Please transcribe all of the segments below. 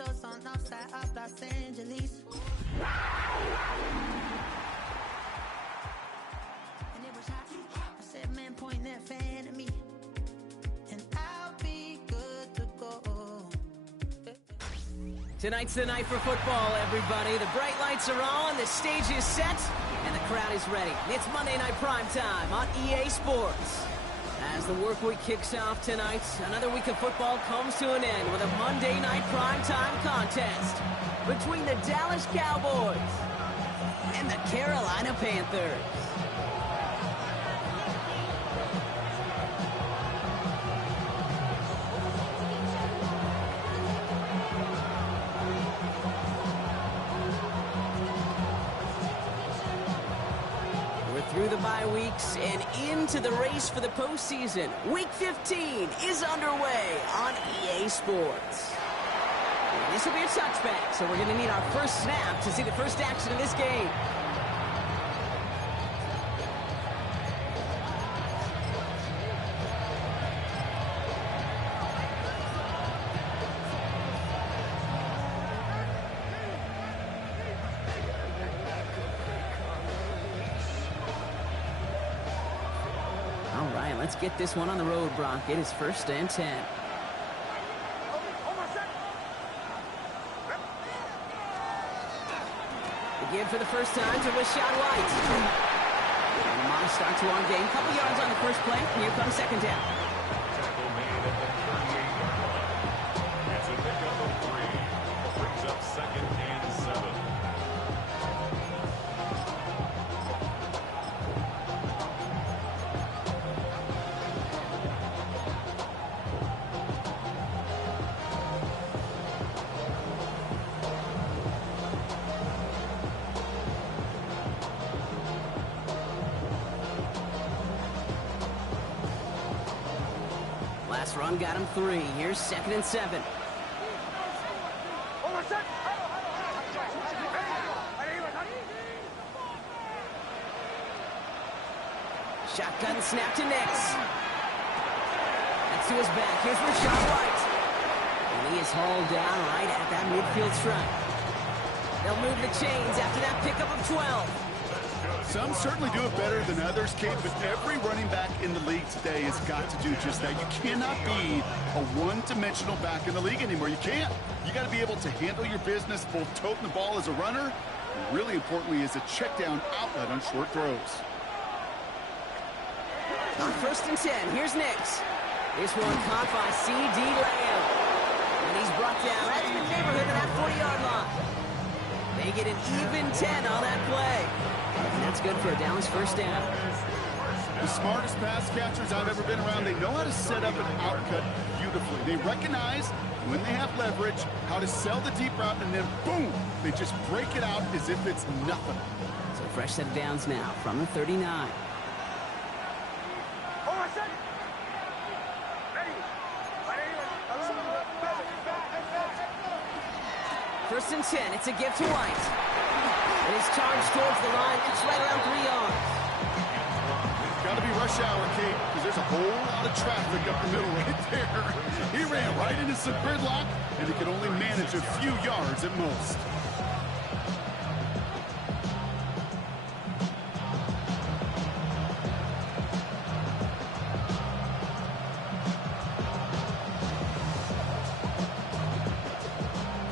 shows on outside of Los Angeles. And it was hot. I said, man, point that fan at me. And I'll be good to go. Tonight's the night for football, everybody. The bright lights are on, the stage is set, and the crowd is ready. It's Monday Night Primetime on EA Sports. As the work week kicks off tonight, another week of football comes to an end with a Monday Night Primetime contest between the Dallas Cowboys and the Carolina Panthers. Through the bye weeks and into the race for the postseason. Week 15 is underway on EA Sports. And this will be a touchback, so we're going to need our first snap to see the first action of this game. Let's get this one on the road, Brock. It is 1st and 10. The give for the first time to Rashad White. And a modest start to our game. Couple yards on the first play. Here comes second down. Tackle made at the 38-yard line. That's a pickup of 3. Brings up 2nd and 7. Last run got him 3. Here's 2nd and 7. Shotgun snap to Nix. That's to his back. Here's Rashad White. And he is hauled down right at that midfield stripe. They'll move the chains after that pickup of 12. Some certainly do it better than others, Kate, but every running back in the league today has got to do just that. You cannot be a one-dimensional back in the league anymore. You can't. You got to be able to handle your business, both toting the ball as a runner, and really importantly as a check-down outlet on short throws. On 1st and 10, here's Nix. This one caught by C.D. Lamb. And he's brought down right in the neighborhood of that 40-yard line. They get an even 10 on that play. And that's good for a Dallas first down. The smartest pass catchers I've ever been around, they know how to set up an outcut beautifully. They recognize when they have leverage, how to sell the deep route, and then boom, they just break it out as if it's nothing. So fresh set of downs now from the 39. First and 10, it's a give to White. And he's charged towards the line. It's right around 3 yards. It's got to be rush hour, Kate, because there's a whole lot of traffic up the middle right there. He ran right into some gridlock, and he could only manage a few yards at most.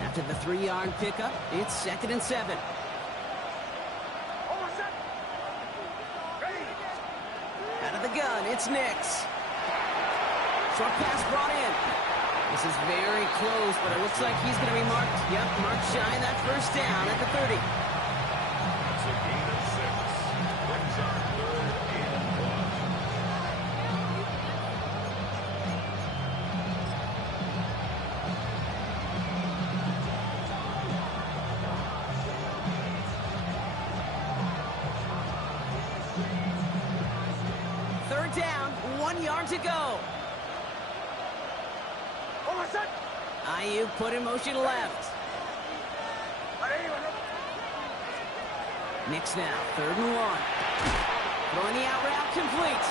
After the 3-yard pickup, it's 2nd and 7. Out of the gun, it's Nix. Short pass brought in. This is very close, but it looks like he's going to be marked. Yep, marked shy that first down at the 30. It's a gain of 6. Brings up 3rd and 1. Third down, 1 yard to go. Ayuk put in motion left. Nix now, 3rd and 1. Throwing the out route complete.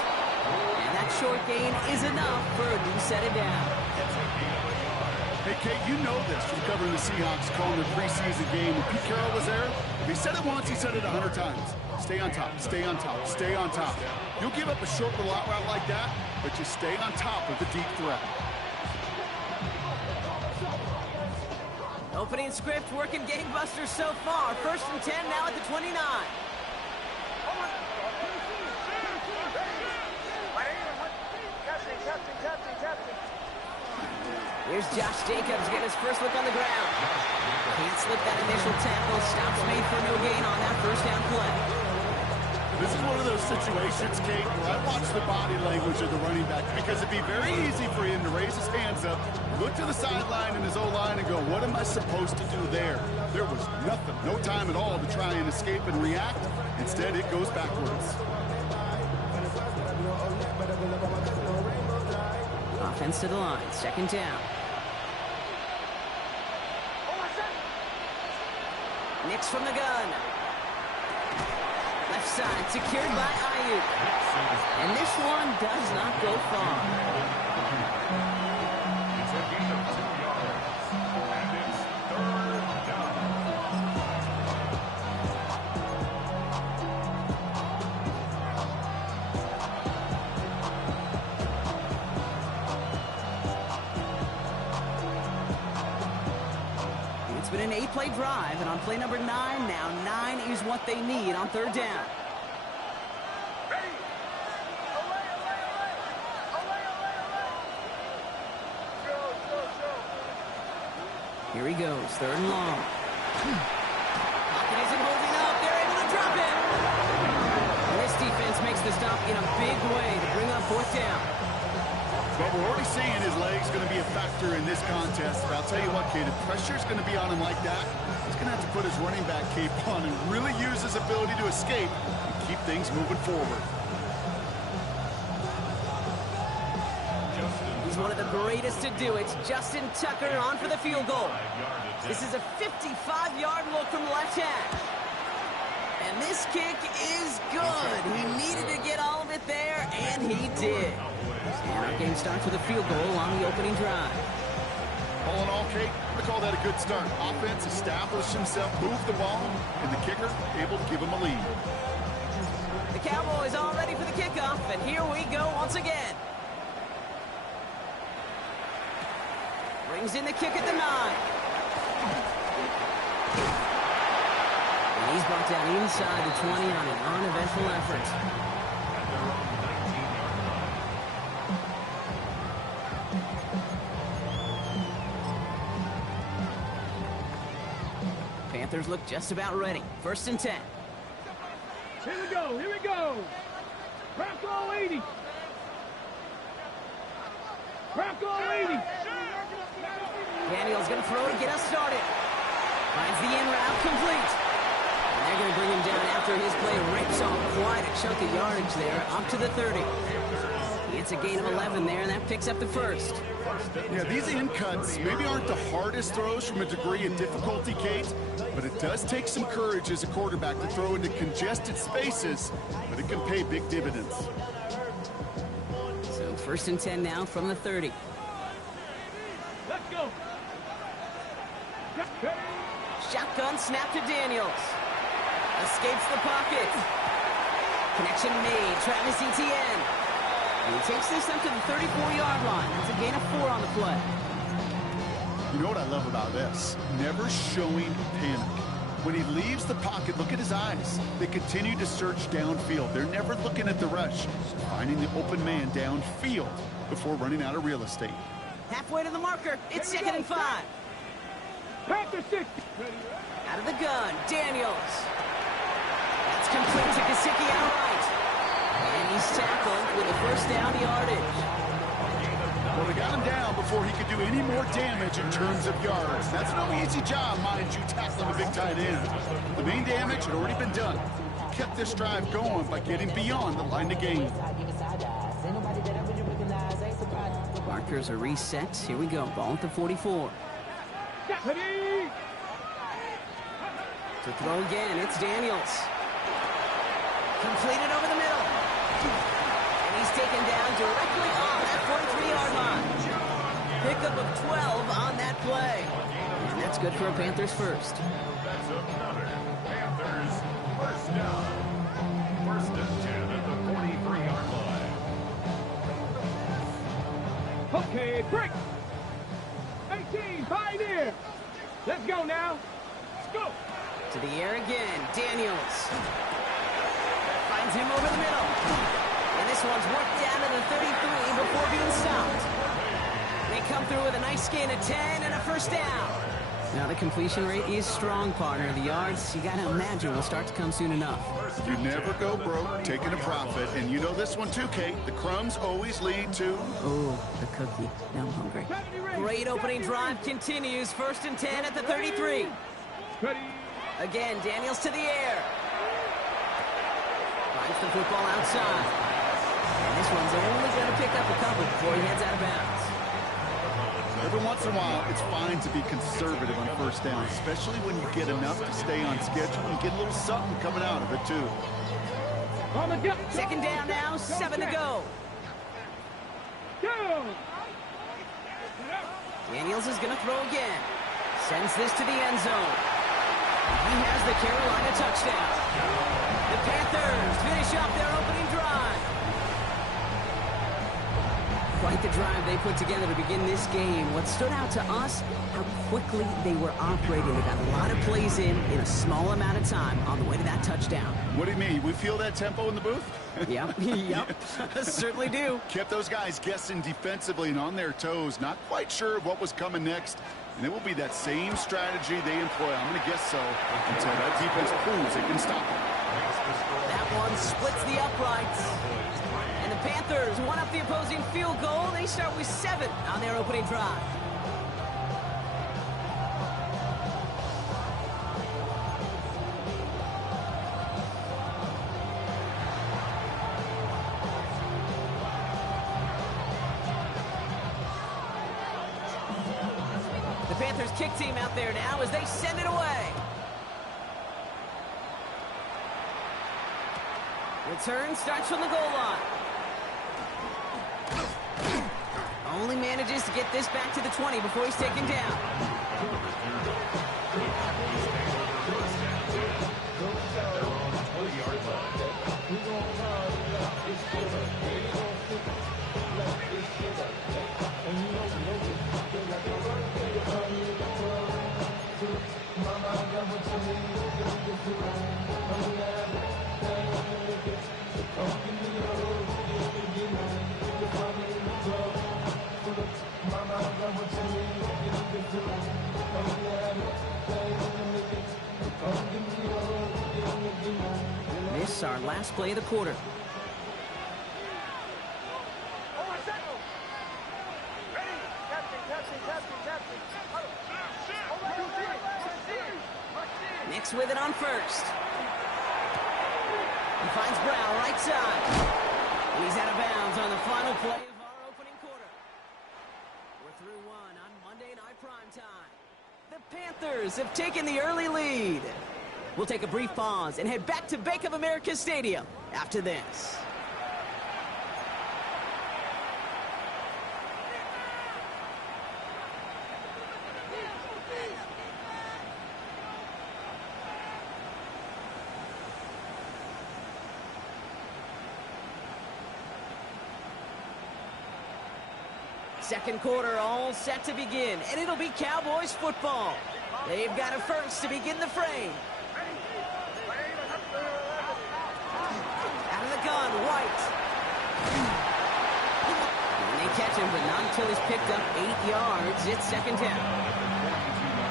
And that short gain is enough for a new set of downs. Hey, Kate, you know this from covering the Seahawks, calling their preseason game. When Pete Carroll was there, if he said it once, he said it 100 times. Stay on top, stay on top, stay on top. You'll give up a short little out route like that, but you stay on top of the deep threat. Opening script working gangbusters so far. 1st and 10 now at the 29. Here's Josh Jacobs getting his first look on the ground. Can't slip that initial tackle. Stops made for no gain on that first down play. This is one of those situations, Kate, where I watch the body language of the running back because it'd be very easy for him to raise his hands up, look to the sideline in his O-line and go, what am I supposed to do there? There was nothing, no time at all to try and escape and react. Instead, it goes backwards. Offense to the line, 2nd down. Nix from the gun. Left side, secured by Ayuk. And this one does not go far. It's a gain of 2 yards. And it's 3rd down. It's been an 8-play drive, and on play number 9 now, 9 is what they need on 3rd down. Here he goes, 3rd and long. Pocket isn't holding up. They're able to drop it. And this defense makes the stop in a big way to bring up 4th down. But we're already seeing his leg's going to be a factor in this contest. But I'll tell you what, Kate, if pressure's going to be on him like that, he's going to have to put his running back cape on and really use his ability to escape and keep things moving forward. He's one of the greatest to do it. Justin Tucker on for the field goal. This is a 55-yard look from the left hash. And this kick is good. He needed to get all of it there, and he did. And our game starts with a field goal on the opening drive. All in all, Kate, I'm going to call that a good start. Offense established himself, moved the ball, and the kicker able to give him a lead. The Cowboys all ready for the kickoff, and here we go once again. Brings in the kick at the 9. And he's brought down inside the 20 on an uneventful effort. Panthers look just about ready. 1st and 10. Here we go, here we go. Bronco 80. Bronco 80. Daniel's going to throw to get us started. Finds the in route complete. And they're going to bring him down after his play rips off quite a chunk of yardage there, up to the 30. He gets a gain of 11 there, and that picks up the 1st. Yeah, these in cuts maybe aren't the hardest throws from a degree of difficulty, Kate, but it does take some courage as a quarterback to throw into congested spaces, but it can pay big dividends. So 1st and 10 now from the 30. Let's go. Shotgun snap to Daniels. Escapes the pocket. Connection made. Travis Etienne. And he takes this up to the 34-yard line. That's a gain of 4 on the play. You know what I love about this? Never showing panic. When he leaves the pocket, look at his eyes. They continue to search downfield. They're never looking at the rush. Finding the open man downfield before running out of real estate. Halfway to the marker. It's 2nd and 5. Panther 60. Out of the gun, Daniels. That's complete to Gesicki outright. And he's tackled with a 1st down yardage. Well, they got him down before he could do any more damage in terms of yards. That's no easy job, mind you, tackling a big tight end. The main damage had already been done. He kept this drive going by getting beyond the line of game. Markers are reset. Here we go. Ball at the 44. To throw again, it's Daniels. Completed over the middle. And he's taken down directly on that 43-yard line. Pickup of 12 on that That's good for a Panthers first. That's another Panthers first down. First and 10 at the 43-yard line. Okay, break. 18, Pioneer. Let's go now. Let's go. To the air again, Daniels. Finds him over the middle. And this one's worked down to the 33 before being stopped. They come through with a nice gain of 10 and a first down. Now the completion rate is strong, partner. The yards, you got to imagine, will start to come soon enough. You never go broke taking a profit, and you know this one too, Kate. The crumbs always lead to... Oh, the cookie. Now I'm hungry. Great opening drive continues. First and 10 at the 33. Ready. Again, Daniels to the air. Finds the football outside. And this one's only going to pick up a couple before he heads out of bounds. Every once in a while, it's fine to be conservative on first down, especially when you get enough to stay on schedule and get a little something coming out of it, too. On the go. Second down now, 7 to go. Go. Daniels is going to throw again. Sends this to the end zone. He has the Carolina touchdown. The Panthers finish off their opening drive. Quite the drive they put together to begin this game. What stood out to us, how quickly they were operating. They got a lot of plays in a small amount of time on the way to that touchdown. What do you mean? We feel that tempo in the booth? Yep, certainly do. Kept those guys guessing defensively and on their toes, not quite sure of what was coming next. And it will be that same strategy they employ, I'm going to guess so, until that defense proves they can stop them. That one splits the uprights. And the Panthers one up the opposing field goal. They start with 7 on their opening drive. The Panthers kick team out there now as they send it away. Return starts from the goal line. Only manages to get this back to the 20 before he's taken down. This is our last play of the quarter. Nix with it on first. He finds Brown right side. And he's out of bounds on the final play of our opening quarter. We're through one on Monday Night Primetime. The Panthers have taken the early lead. We'll take a brief pause and head back to Bank of America Stadium after this. Second quarter all set to begin, and it'll be Cowboys football. They've got it first to begin the frame. Out of the gun, White. And they catch him, but not until he's picked up 8 yards. It's second down.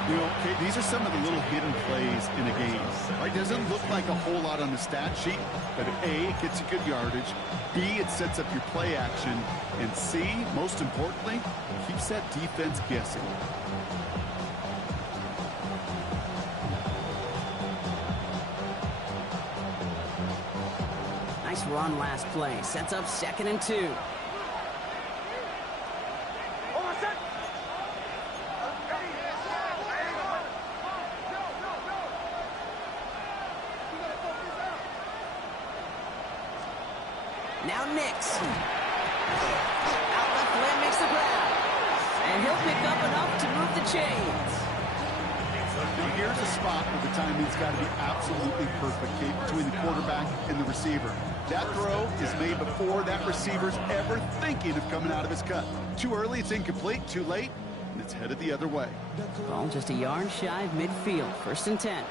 You know, okay, these are some of the little hidden plays in a game. Right? Doesn't look like a whole lot on the stat sheet, but A, it gets you good yardage. B, it sets up your play action. And C, most importantly, keeps that defense guessing. Nice run last play. Sets up 2nd and 2. Now Nix. Out left, Lamb makes the grab. And he'll pick up enough to move the chains. Now here's a spot where the timing's got to be absolutely perfect, Kate, between the quarterback and the receiver. That throw is made before that receiver's ever thinking of coming out of his cut. Too early, it's incomplete. Too late, and it's headed the other way. Ball just a yard shy of midfield. 1st and 10.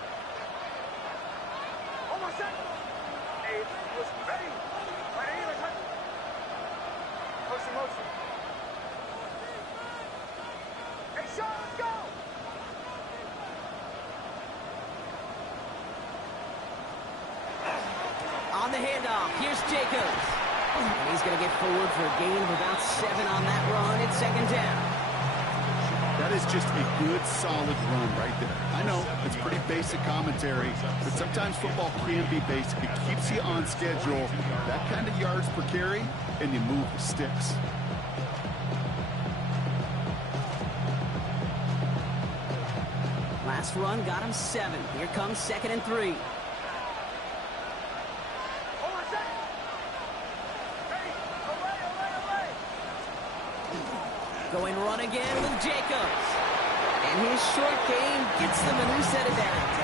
On the handoff, here's Jacobs. And he's going to get forward for a gain of about 7 on that run. It's 2nd down. That is just a good, solid run right there. I know, it's pretty basic commentary, but sometimes football can be basic. It keeps you on schedule, that kind of yards per carry, and you move the sticks. Last run got him 7. Here comes 2nd and 3. Going run again with Jacobs. And his short game gets them a new set of downs.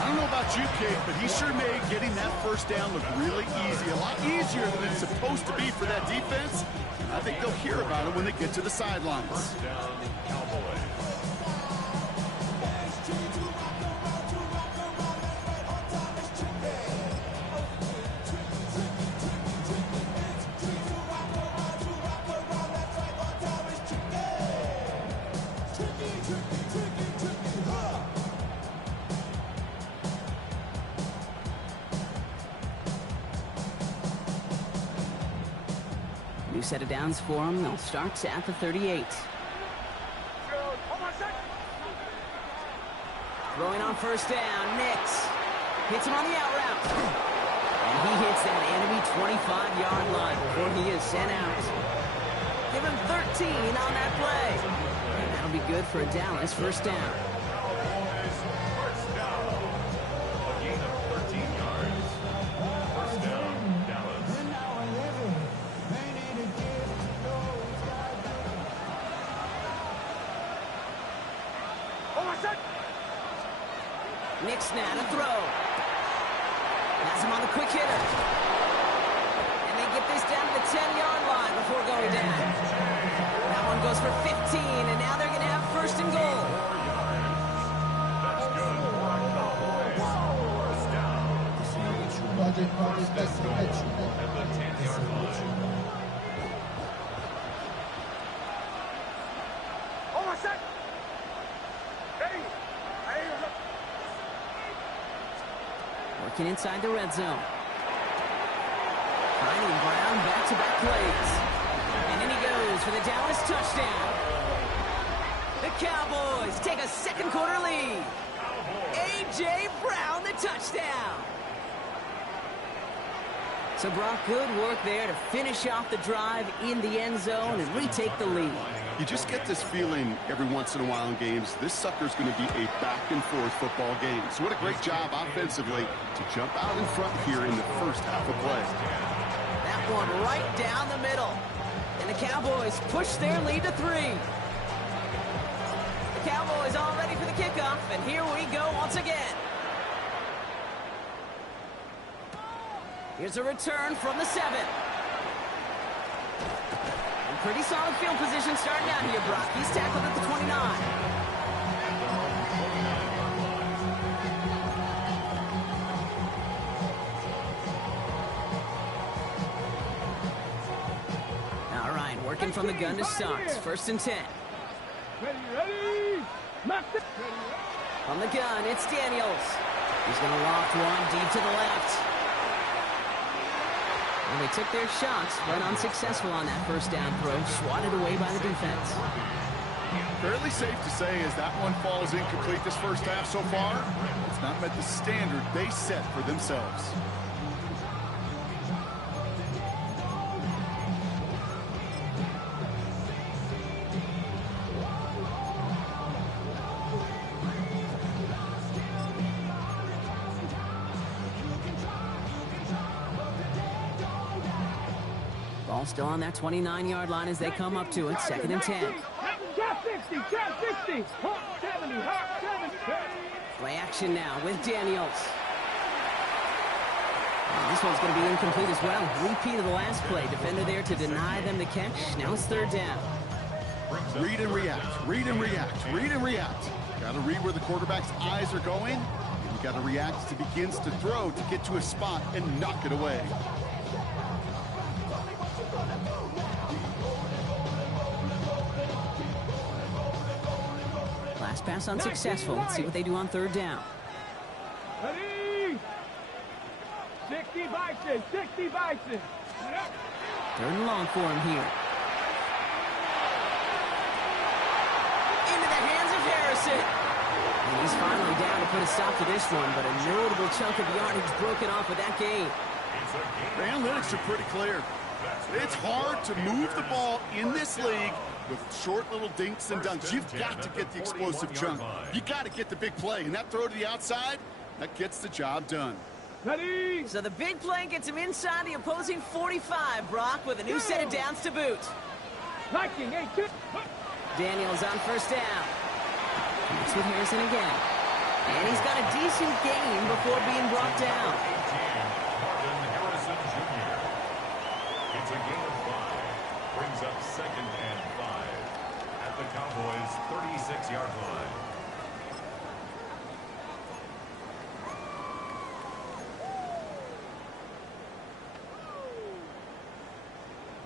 I don't know about you, Kate, but he sure made getting that 1st down look really easy. A lot easier than it's supposed to be for that defense. I think they'll hear about it when they get to the sidelines. 1st down, Cowboys. New set of downs for him. They'll start at the 38. Throwing on 1st down, Nix. Hits him on the out route. And he hits that enemy 25-yard line before he is sent out. Give him 13 on that play. And that'll be good for a Dallas 1st down. Cowboys, 1st down. A gain of 13 yards. 1st down, Dallas. Nix now to throw. Has him on the quick hitter. And they get this down to the 10-yard line before going down. That one goes for 15, and now they're going to have 1st and goal. That's good for a Cowboys. 1st down. 1st and goal at the 10-yard line. Working inside the red zone. Finding Brown back-to-back plays. And in he goes for the Dallas touchdown. The Cowboys take a 2nd quarter lead. A.J. Brown, the touchdown. So, Brock, good work there to finish off the drive in the end zone and retake the lead. You just get this feeling every once in a while in games, this sucker's going to be a back-and-forth football game. So what a great job offensively to jump out in front here in the 1st half of play. That one right down the middle. And the Cowboys push their lead to 3. The Cowboys all ready for the kickoff, and here we go once again. Here's a return from the 7. And pretty solid field position starting out here, Brock. He's tackled at the 29. All right, working from the gun to start. 1st and 10. Ready? On the gun, it's Daniels. He's going to loft one deep to the left. And they took their shots, but unsuccessful on that 1st down throw, swatted away by the defense. Fairly safe to say as that one falls incomplete this 1st half so far, it's not met the standard they set for themselves. Ball still on that 29-yard line as they come up to it, 2nd and 10. Trap 60, trap 60. Hawk 70, Hawk 70. Play action now with Daniels. This one's going to be incomplete as well. Repeat of the last play. Defender there to deny them the catch. Now it's third down. Read and react, read and react, read and react. Got to read where the quarterback's eyes are going. And you got to react as he begins to throw to get to a spot and knock it away. Last pass unsuccessful. Let's see what they do on third down. Ready? 60 Bison, 60 Bison. Third and long for him here. Into the hands of Harrison. And he's finally down to put a stop to this one, but a notable chunk of yardage broken off with that gain. The analytics are pretty clear. It's hard to move the ball in this league with short little dinks and dunks. You've got to get the explosive chunk. You got to get the big play, and that throw to the outside, that gets the job done. Ready? So the big play gets him inside the opposing 45, Brock, with a new set of downs to boot. Liking, 8-2. Daniels on first down. Connects with Harrison again. And he's got a decent gain before being brought down. Harrison Jr. It's a gain of 5. Brings up 2nd and 5 at the Cowboys' 36-yard line.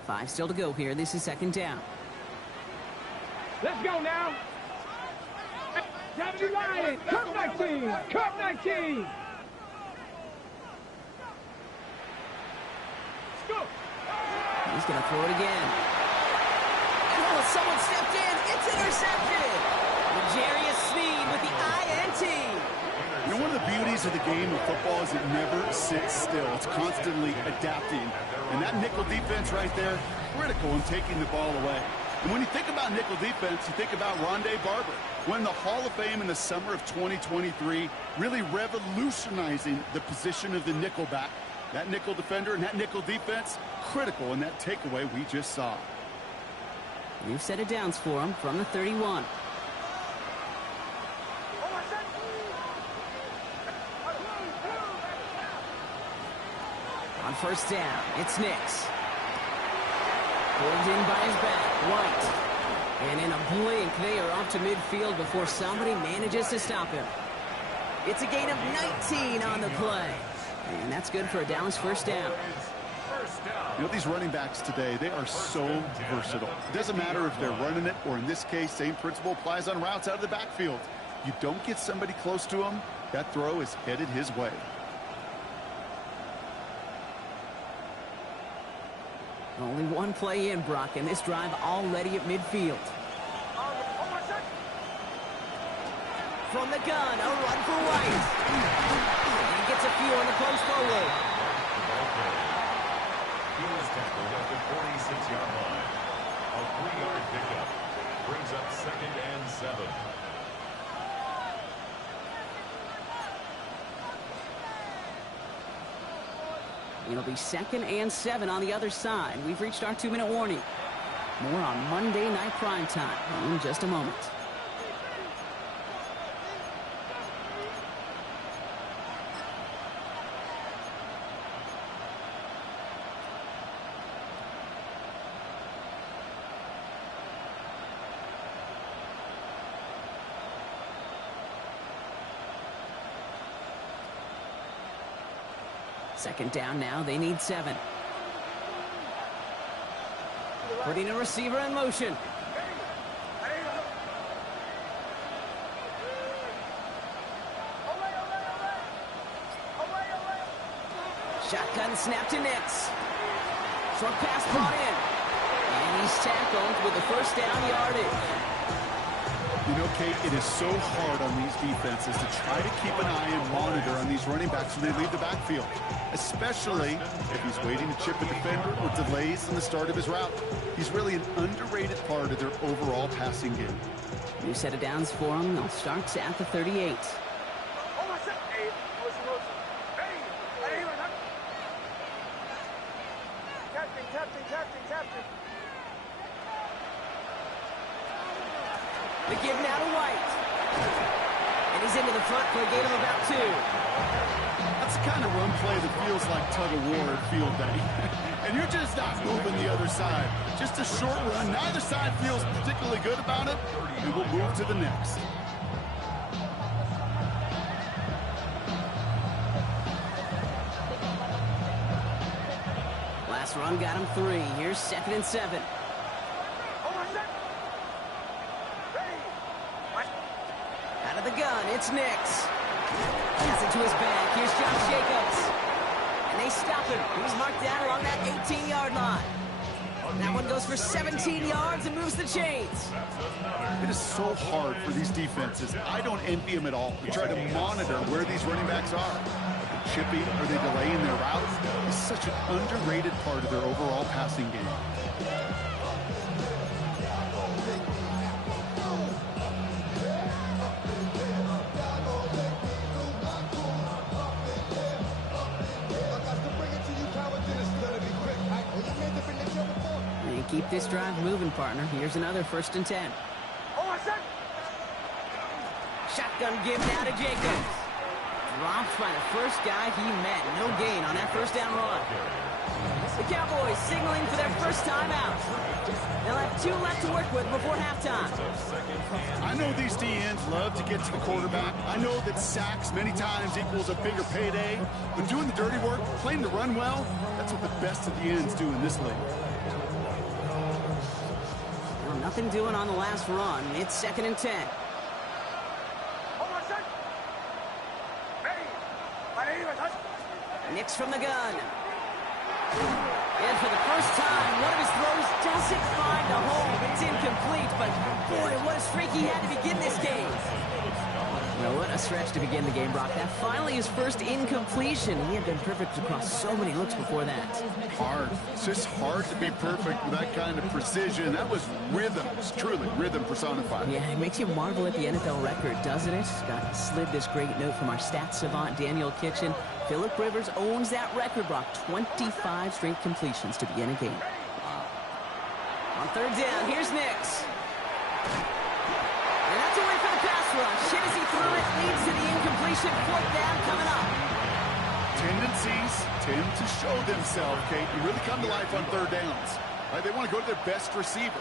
Five still to go here. This is second down. Let's go now. 70 Lions, Cup 19, Cup 19. Let's go. He's going to throw it again. And oh, someone stepped in. It's intercepted. L'Jarius Sneed with the INT. You know, one of the beauties of the game of football is it never sits still. It's constantly adapting. And that nickel defense right there, critical in taking the ball away. And when you think about nickel defense, you think about Rondé Barber, won the Hall of Fame in the summer of 2023, really revolutionizing the position of the nickel back. That nickel defender and that nickel defense, critical in that takeaway we just saw. New set of downs for him from the 31. On first down, it's Nix. Pulled in by his back, White. And in a blink, they are off to midfield before somebody manages to stop him. It's a gain of 19 on the play. And that's good for a Dallas first down. You know, these running backs today, they are so versatile. It doesn't matter if they're running it, or in this case, same principle applies on routes out of the backfield. You don't get somebody close to him, that throw is headed his way. Only one play in, Brock, and this drive already at midfield. From the gun, a run for White. And he gets a few on the post forward. He was tackled at the 46-yard line. A 3-yard pickup brings up 2nd and 7. It'll be 2nd and 7 on the other side. We've reached our 2-minute warning. More on Monday Night Primetime in just a moment. Second down now, they need 7. Putting a receiver in motion. Shotgun snap to Nix. Short pass brought in. And he's tackled with the first down yardage. You know, Kate, it is so hard on these defenses to try to keep an eye and monitor on these running backs when they leave the backfield, especially if he's waiting to chip a defender or delays in the start of his route. He's really an underrated part of their overall passing game. New set of downs for him. They'll start at the 38. The give now to White. And he's into the front for a gain of about 2. That's the kind of run play that feels like tug-of-war at field day. And you're just not moving the other side. Just a short run. Neither side feels particularly good about it. And we'll move to the next. Last run got him 3. Here's 2nd and 7. Out of the gun, it's Nix. Pass it to his back. Here's Josh Jacobs. And they stop him. He's marked down along that 18-yard line. That one goes for 17 yards and moves the chains. It is so hard for these defenses. I don't envy them at all to try to monitor where these running backs are. Are they chipping? Are they delaying their routes? It's such an underrated part of their overall passing game. Keep this drive moving, partner. Here's another 1st and 10. Shotgun give now to Jacobs. Dropped by the first guy he met. No gain on that 1st down run. The Cowboys signaling for their first time out. They'll have 2 left to work with before halftime. I know these DNs love to get to the quarterback. I know that sacks many times equals a bigger payday. But doing the dirty work, playing to run well, that's what the best of the ends do in this league. Nothing doing on the last run. It's 2nd and 10. Nix from the gun. And for the first time, one of his throws doesn't find a hole. It's incomplete, but boy, what a streak he had to begin this game. Well, what a stretch to begin the game, Brock. That finally his first incompletion. He had been perfect across so many looks before that. Hard. It's just hard to be perfect with that kind of precision. That was rhythm. It's truly rhythm personified. Yeah, it makes you marvel at the NFL record, doesn't it? Got slid this great note from our stats savant, Daniel Kitchen. Phillip Rivers owns that record, Brock. 25 straight completions to begin a game. Wow. On 3rd down, here's Nix. And that's away for the pass rush. Hit as he threw it, leads to the incompletion. 4th down coming up. Tendencies tend to show themselves, Kate, and really come to life on 3rd downs. Right? They want to go to their best receiver.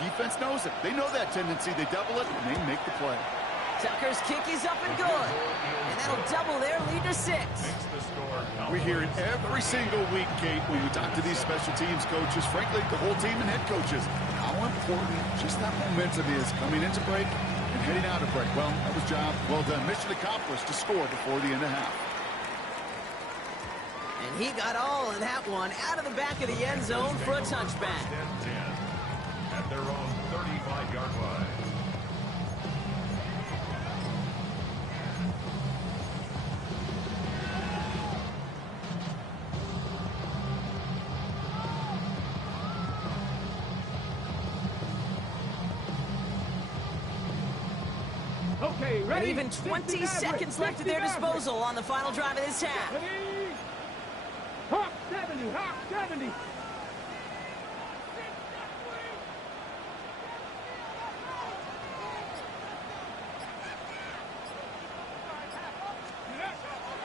Defense knows it. They know that tendency. They double it, and they make the play. Tucker's kick is up and good. And that'll double their lead to 6. We hear it every single week, Kate, when we talk to these special teams coaches, frankly, the whole team and head coaches, how important just that momentum is coming into break and heading out of break. Well, that was job well done. Mission accomplished to score before the end of half. And he got all of that one out of the back of the end zone for a touchback. At their own 35-yard line. Okay, ready? And even 20 seconds left at their disposal on the final drive of this half. Ready? Hawk 70, Hawk 70.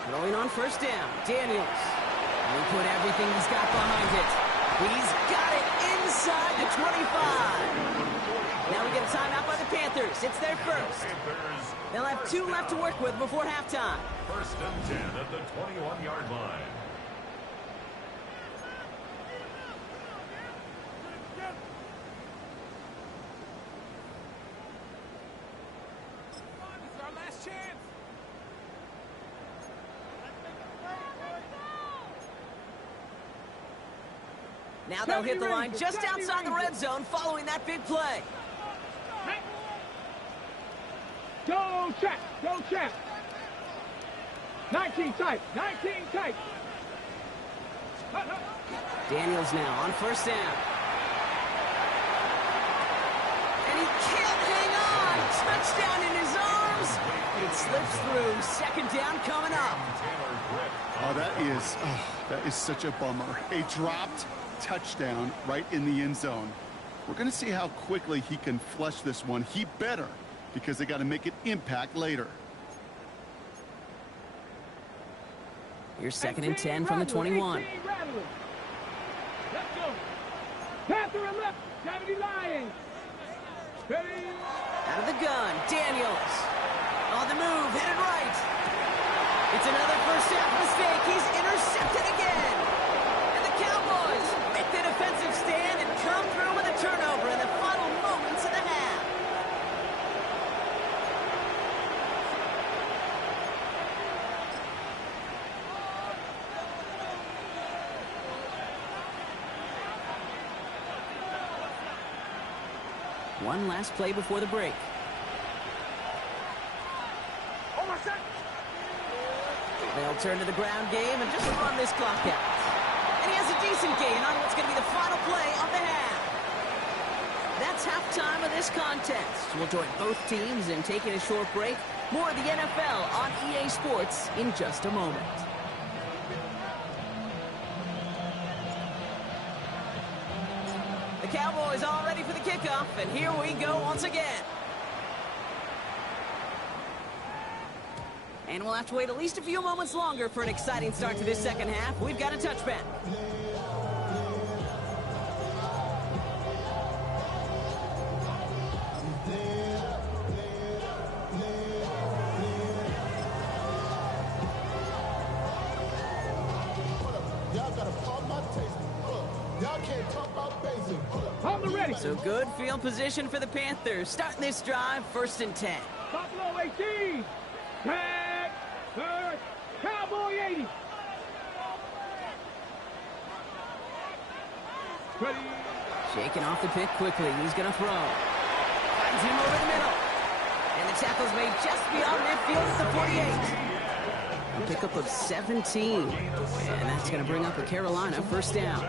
Throwing on 1st down, Daniels. And he put everything he's got behind it. He's got it inside the 25. Now we get a timeout by the Panthers. It's their first. They'll have 2 left to work with before halftime. 1st and 10 at the 21-yard line. This is our last chance. Now they'll hit the line just outside the red zone following that big play. Go check, go check. 19 tight, 19 tight. Daniels now on 1st down. And he can't hang on. Touchdown in his arms. It slips through. 2nd down coming up. Oh, that is such a bummer. A dropped touchdown right in the end zone. We're going to see how quickly he can flush this one. He better, because they got to make it impact later. Here's 2nd and 10 from the 21. Let's go. Pass to the left. 70 Lions. Ready. Out of the gun, Daniels. On the move, headed right. It's another first half mistake. He's intercepted again. And the Cowboys make the defensive stand and come through with a turnover in the final moments of the half. One last play before the break. They'll turn to the ground game and just run this clock out. And he has a decent gain on what's going to be the final play of the half. That's halftime of this contest. We'll join both teams in taking a short break. More of the NFL on EA Sports in just a moment. The Cowboys all ready for the kickoff, and here we go once again. And we'll have to wait at least a few moments longer for an exciting start to this second half. We've got a touchback. So good field position for the Panthers. Starting this drive, 1st and 10. Buffalo 18. Tag. Third. Cowboy 80. Ready. Shaking off the pick quickly. He's going to throw. Finds him over the middle. And the tackle's made just beyond midfield at the 48. A pickup of 17. And that's going to bring up a Carolina 1st down.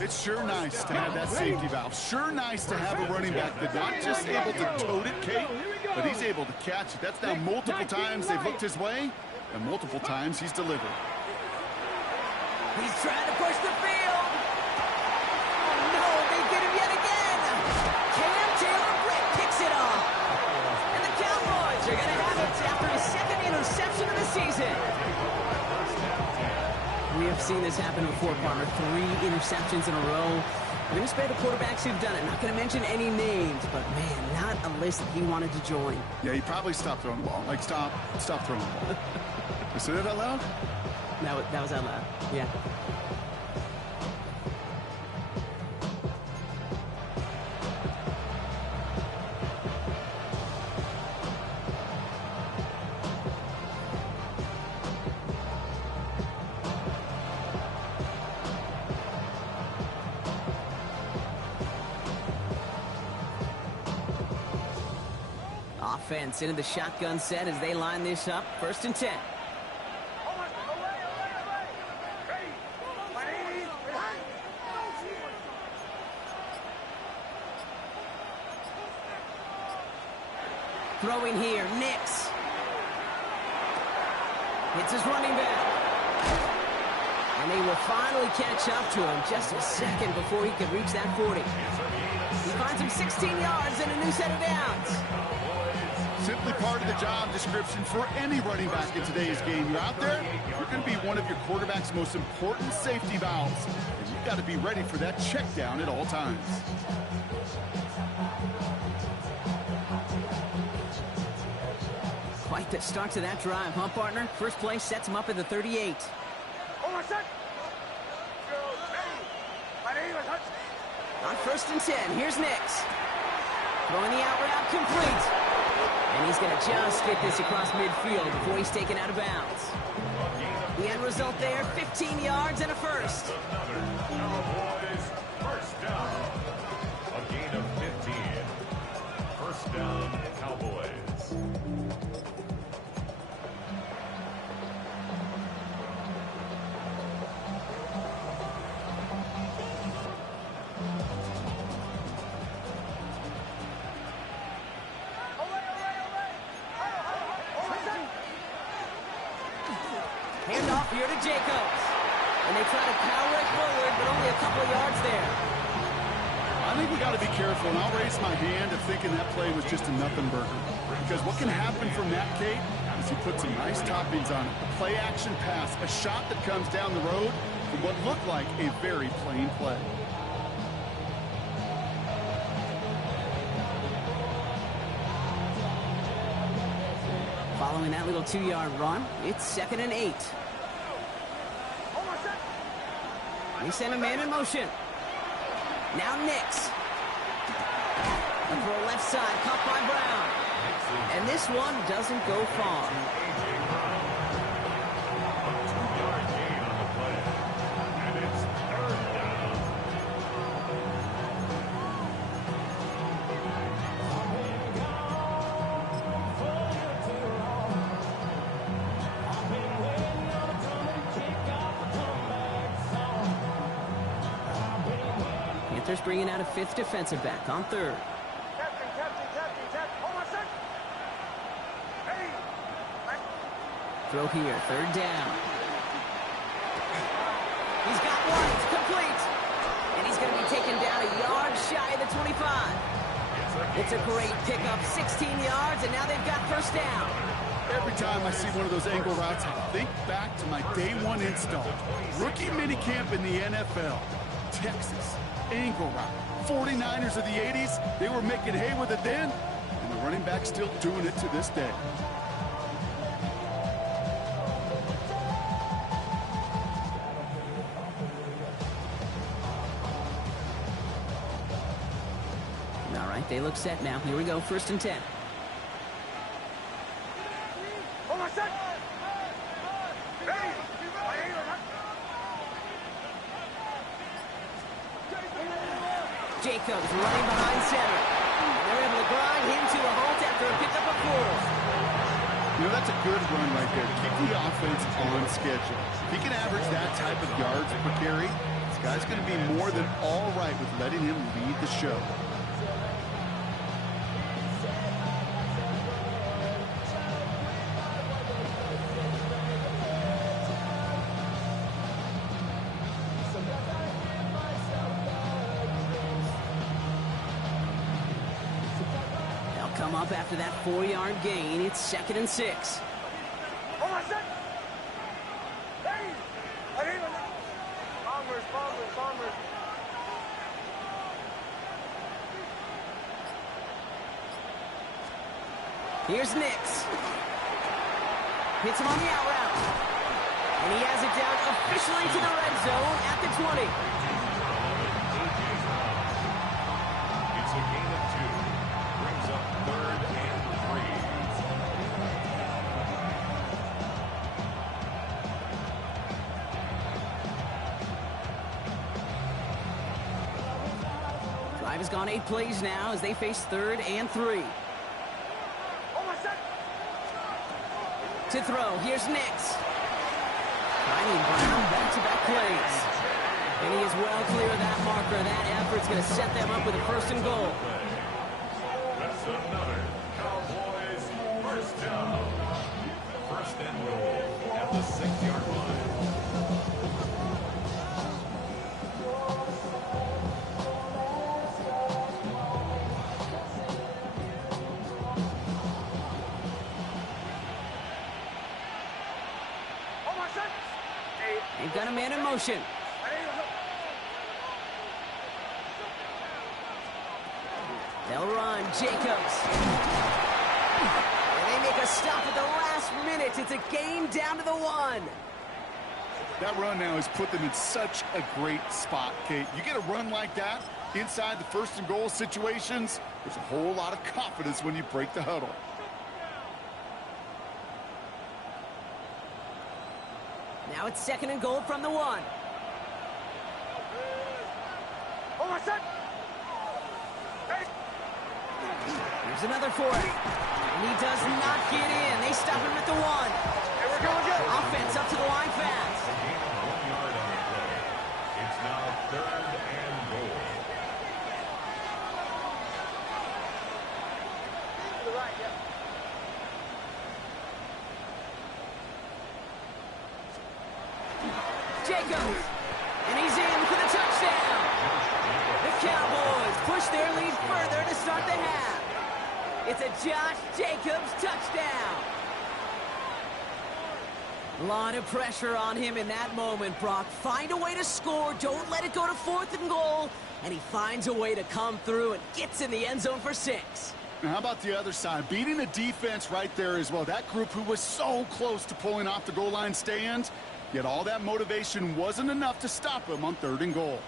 It's sure nice to have that safety valve. Sure nice to have a running back that's not just able to tote it, Kate, but he's able to catch it. That's now multiple times they've looked his way, and multiple times he's delivered. He's trying to push the field. Oh, no, they get him yet again. Cam Taylor-Britt picks it off. And the Cowboys are going to have it after his 2nd interception of the season. We have seen this happen before, partner. 3 interceptions in a row. We're going to spare the quarterbacks who've done it. Not going to mention any names, but, man, not a list that he wanted to join. Yeah, he probably stopped throwing the ball. Like, stop throwing the ball. You said it out loud? That was out loud, yeah. Offense into the shotgun set as they line this up. 1st and 10. Throwing here, Nix. Hits his running back. And they will finally catch up to him just a second before he could reach that 40. He finds him 16 yards and a new set of downs. Simply part of the job description for any running back in today's game. You're out there, you're going to be one of your quarterback's most important safety valves. And you've got to be ready for that check down at all times. Quite the start to that drive, huh, partner? First play sets him up at the 38. On 1st and 10, here's Nix. Throwing the out route complete. And he's going to just get this across midfield before he's taken out of bounds. The end result there, 15 yards and a first. Cowboys, 1st down. A gain of 15. 1st down, Cowboys. Handoff here to Jacobs. And they try to power it forward, but only a couple of yards there. I think we got to be careful, and I'll raise my hand of thinking that play was just a nothing burger. Because what can happen from that, Kate, is you put some nice toppings on it. A play-action pass, a shot that comes down the road from what looked like a very plain play. Following that little 2-yard run, it's 2nd and 8. They send a man in motion. Now Nix. A throw left side, caught by Brown. And this one doesn't go far. Panthers bringing out a 5th defensive back on 3rd. Throw here, 3rd down. He's got one, it's complete. And he's going to be taken down a yard shy of the 25. It's a great pickup, 16 yards, and now they've got 1st down. Every time I see one of those angle routes, I think back to my day 1 install. Rookie minicamp in the NFL. Texas, angle route. 49ers of the 80s, they were making hay with it then, and the running back's still doing it to this day. All right, they look set now. Here we go, 1st and 10. Jacobs running behind center. And they're able to grind him to a halt after a pickup of 4. You know, that's a good run right there. Keep the offense on schedule. If he can average that type of yards per carry, this guy's going to be more than all right with letting him lead the show. Come up after that 4-yard gain. It's 2nd and 6. Here's Nix. Hits him on the out route. And he has it down officially to the red zone at the 20. It's a gain of 2. Brings up 3rd and 3. Drive has gone 8 plays now as they face 3rd and 3. To throw, here's Nix. Finding Brown back-to-back plays. And he is well clear of that marker. That effort's going to set them up with a 1st and goal. That's another Cowboys 1st down. 1st and goal at the 6-yard line. They've got a man in motion. They'll run. Jacobs. And they make a stop at the last minute. It's a gain down to the 1. That run now has put them in such a great spot, Kate. You get a run like that inside the 1st and goal situations, there's a whole lot of confidence when you break the huddle. Now it's 2nd and goal from the 1. Here's another for it. And he does not get in. They stop him at the 1. Offense up to the line fast. A gain of 1 yard on the play. It's now 3rd and goal. Jacobs. And he's in for the touchdown. The Cowboys push their lead further to start the half. It's a Josh Jacobs touchdown. A lot of pressure on him in that moment, Brock. Find a way to score. Don't let it go to 4th and goal. And he finds a way to come through and gets in the end zone for 6. Now, how about the other side? Beating the defense right there as well. That group who was so close to pulling off the goal line stand, yet all that motivation wasn't enough to stop him on 3rd and goal.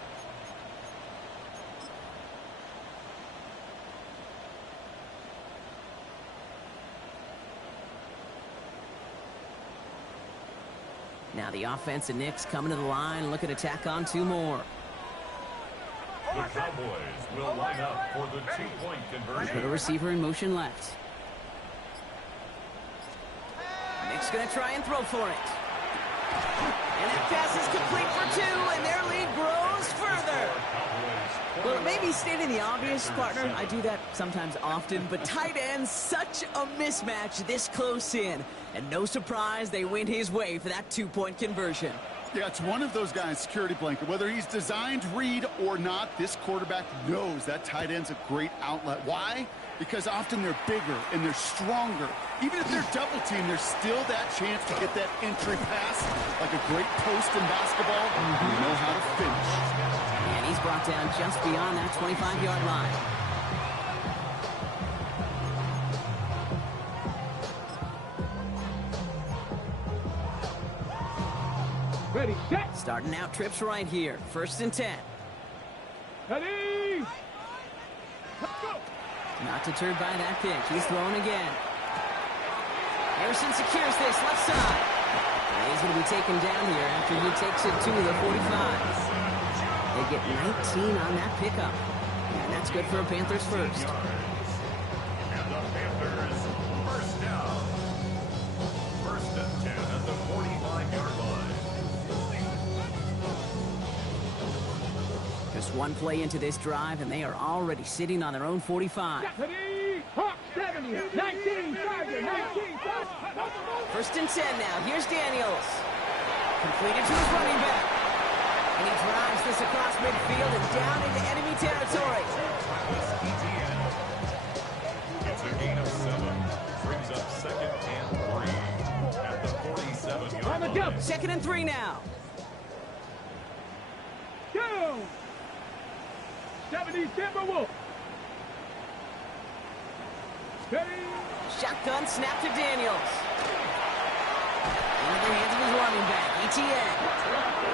Now the offense and Knicks coming to the line, looking to tack on 2 more. The Cowboys will line up for the 2-point conversion. Put a receiver in motion left. Knicks going to try and throw for it. And that pass is complete for 2, and their lead grows further. Well, it may be stating the obvious, partner. I do that sometimes often, but tight ends, such a mismatch this close in. And no surprise, they went his way for that 2-point conversion. Yeah, it's one of those guys, security blanket. Whether he's designed read or not, this quarterback knows that tight end's a great outlet. Why? Because often they're bigger and they're stronger. Even if they're double teamed, there's still that chance to get that entry pass, like a great post in basketball. You know how to finish. And he's brought down just beyond that 25-yard line. Ready, set. Starting out trips right here. 1st and 10. Ready. Let's go. Not deterred by that pitch. He's throwing again. Harrison secures this left side. And he's going to be taken down here after he takes it to the 45. They get 19 on that pickup. And that's good for a Panthers first. And the Panthers first down. 1st and 10 at the 45-yard line. Just one play into this drive, and they are already sitting on their own 45. Ready. Hawk 70. 19. Tiger. 19. 1st and 10 now. Here's Daniels. Completed to his running back. And he drives this across midfield and down into enemy territory. It's a gain of 7. Brings up 2nd and 3 at the 47-yard line. 2nd and 3 now. Go. 70 Timberwolves. Ready. Shotgun snap to Daniels. Into the hands of his running back, ETN.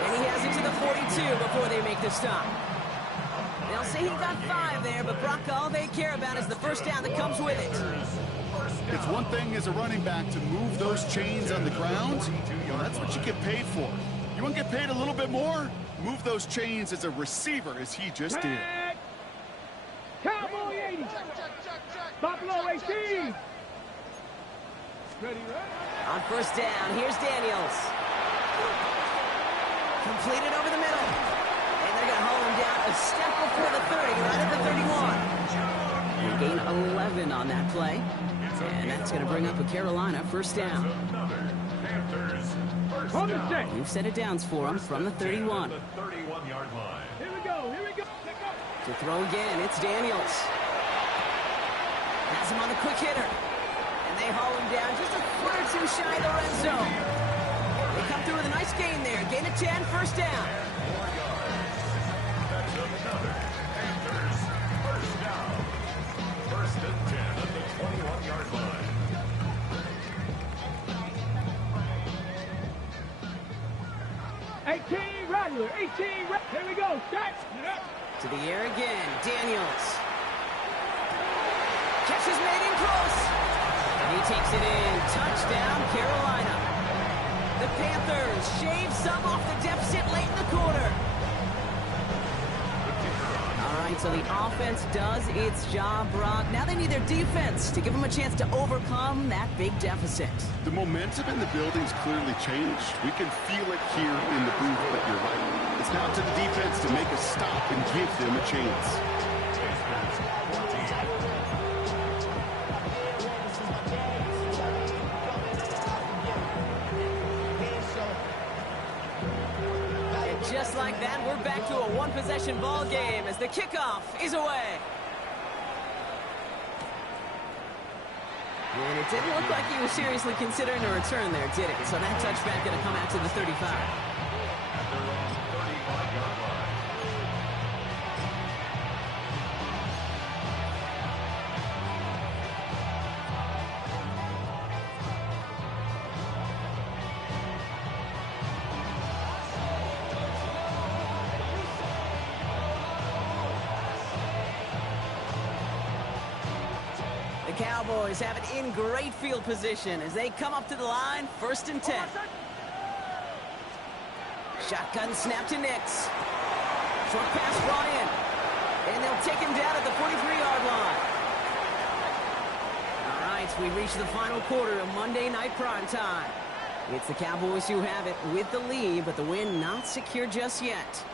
And he has it to the 42 before they make the stop. They'll say he got 5 there, but Brock, all they care about is the first down that comes with it. It's one thing as a running back to move those chains on the ground. Well, that's what you get paid for. You want to get paid a little bit more? Move those chains as a receiver, as he just did. Cowboy 80. Buffalo 18. Ready. On 1st down, here's Daniels. Completed over the middle. And they're going to hold him down a step before the 30, right at the 31. They gain 11 on that play. And that's going to bring up a Carolina 1st down. You've set it downs for him from the 31. The 31-yard line. Here we go. Here we go. To throw again, it's Daniels. Has him on the quick hitter. And they haul him down just a foot or 2 shy of the red zone. They come through with a nice gain there. Gain of 10, 1st down. That's another Panthers first down. 1st and 10 at the 21-yard line. Rattler, 18, here we go, start. To the air again, Daniels. Catch is made in close. And he takes it in. Touchdown, Carolina. The Panthers shave some off the deficit late in the quarter. All right, so the offense does its job, Brock. Now they need their defense to give them a chance to overcome that big deficit. The momentum in the building's clearly changed. We can feel it here in the booth, but you're right. It's now to the defense to make a stop and give them a chance. And just like that, we're back to a one-possession ball game as the kickoff is away. And it didn't look like he was seriously considering a return there, did it? So that touchback going to come out to the 35. At their own 35-yard line. The Cowboys have it in great field position as they come up to the line, 1st and 10. Shotgun snap to Nix. Short pass brought in. And they'll take him down at the 43-yard line. All right, we reach the final quarter of Monday Night Prime Time. It's the Cowboys who have it with the lead, but the win not secure just yet.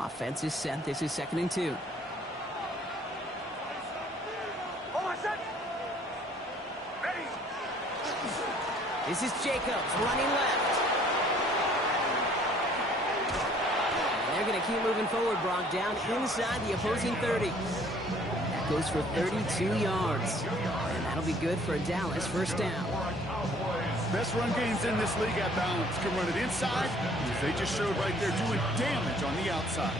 Offense is set. This is 2nd and 2. This is Jacobs running left. And they're going to keep moving forward, Brock, down inside the opposing 30. That goes for 32 yards. And that'll be good for a Dallas 1st down. Best run games in this league at balance. Can run it inside, as they just showed right there, doing damage on the outside.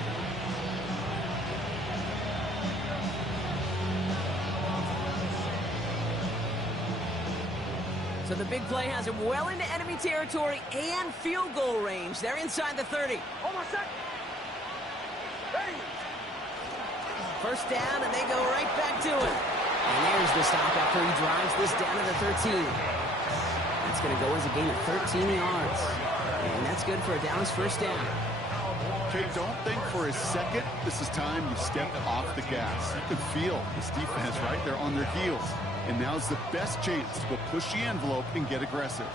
So the big play has him well into enemy territory and field goal range. They're inside the 30. Almost set. Ready. 1st down, and they go right back to it. And there's the stop after he drives this down to the 13. That's going to go as a gain of 13 yards. And that's good for a Dallas 1st down. Okay, don't think for a second this is time you step off the gas. You can feel this defense right there on their heels. And now's the best chance to go push the envelope and get aggressive.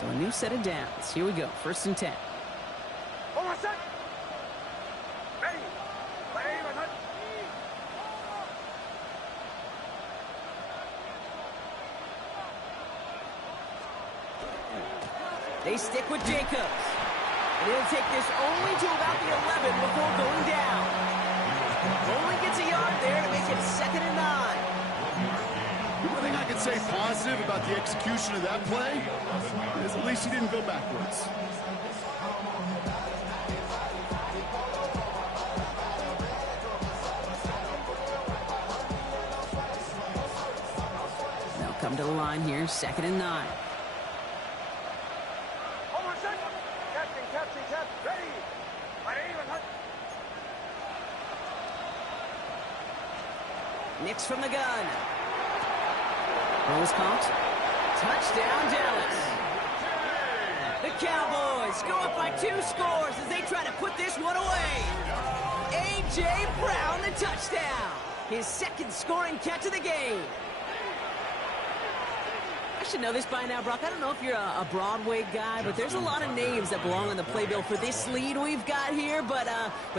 So a new set of downs. Here we go. 1st and 10. Almost set. Ready. They stick with Jacobs. And he'll take this only to about the 11 before going down. Only gets a yard there to make it 2nd and 9. The one thing I can say positive about the execution of that play is at least he didn't go backwards. They'll come to the line here, 2nd and 9. Nix from the gun. Rolls caught. Touchdown, Dallas. The Cowboys go up by 2 scores as they try to put this one away. A.J. Brown, the touchdown. His 2nd scoring catch of the game. I should know this by now, Brock. I don't know if you're a Broadway guy, but there's a lot of names that belong on the playbill for this lead we've got here, but